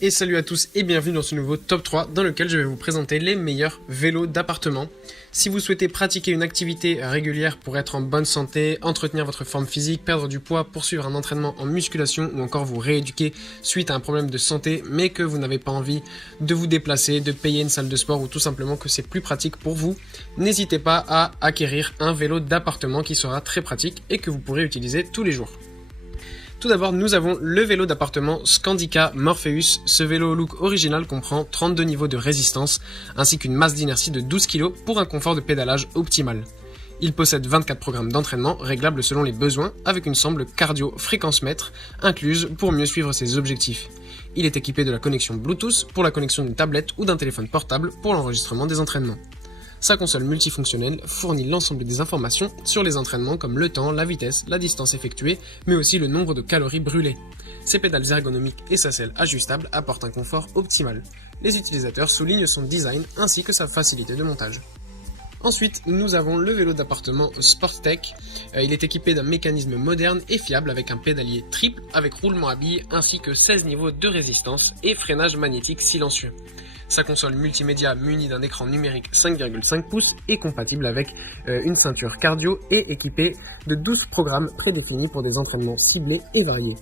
Et salut à tous et bienvenue dans ce nouveau top 3 dans lequel je vais vous présenter les meilleurs vélos d'appartement. Si vous souhaitez pratiquer une activité régulière pour être en bonne santé, entretenir votre forme physique, perdre du poids, poursuivre un entraînement en musculation ou encore vous rééduquer suite à un problème de santé mais que vous n'avez pas envie de vous déplacer, de payer une salle de sport ou tout simplement que c'est plus pratique pour vous, n'hésitez pas à acquérir un vélo d'appartement qui sera très pratique et que vous pourrez utiliser tous les jours. Tout d'abord, nous avons le vélo d'appartement Scandica Morpheus. Ce vélo au look original comprend 32 niveaux de résistance ainsi qu'une masse d'inertie de 12 kg pour un confort de pédalage optimal. Il possède 24 programmes d'entraînement réglables selon les besoins avec une semble cardio fréquence mètre incluse pour mieux suivre ses objectifs. Il est équipé de la connexion Bluetooth pour la connexion d'une tablette ou d'un téléphone portable pour l'enregistrement des entraînements. Sa console multifonctionnelle fournit l'ensemble des informations sur les entraînements comme le temps, la vitesse, la distance effectuée, mais aussi le nombre de calories brûlées. Ses pédales ergonomiques et sa selle ajustable apportent un confort optimal. Les utilisateurs soulignent son design ainsi que sa facilité de montage. Ensuite, nous avons le vélo d'appartement Sportec. Il est équipé d'un mécanisme moderne et fiable avec un pédalier triple avec roulement à billes ainsi que 16 niveaux de résistance et freinage magnétique silencieux. Sa console multimédia munie d'un écran numérique 5,5 pouces est compatible avec une ceinture cardio et équipée de 12 programmes prédéfinis pour des entraînements ciblés et variés.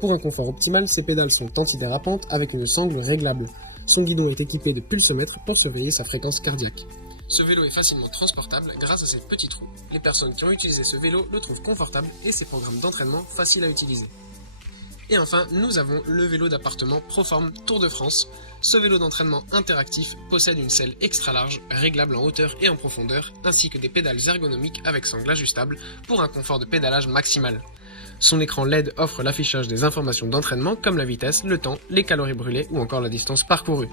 Pour un confort optimal, ses pédales sont antidérapantes avec une sangle réglable. Son guidon est équipé de pulsomètre pour surveiller sa fréquence cardiaque. Ce vélo est facilement transportable grâce à ses petits trous. Les personnes qui ont utilisé ce vélo le trouvent confortable et ses programmes d'entraînement faciles à utiliser. Et enfin, nous avons le vélo d'appartement Proform Tour de France. Ce vélo d'entraînement interactif possède une selle extra large, réglable en hauteur et en profondeur, ainsi que des pédales ergonomiques avec sangle ajustable pour un confort de pédalage maximal. Son écran LED offre l'affichage des informations d'entraînement comme la vitesse, le temps, les calories brûlées ou encore la distance parcourue.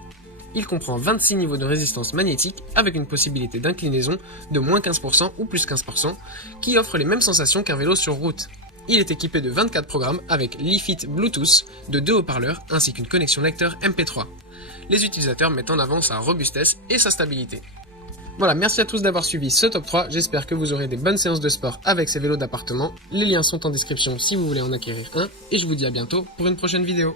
Il comprend 26 niveaux de résistance magnétique avec une possibilité d'inclinaison de moins 15% ou plus 15% qui offre les mêmes sensations qu'un vélo sur route. Il est équipé de 24 programmes avec l'eFit Bluetooth, de 2 haut-parleurs ainsi qu'une connexion lecteur MP3. Les utilisateurs mettent en avant sa robustesse et sa stabilité. Voilà, merci à tous d'avoir suivi ce top 3, j'espère que vous aurez des bonnes séances de sport avec ces vélos d'appartement. Les liens sont en description si vous voulez en acquérir un, et je vous dis à bientôt pour une prochaine vidéo.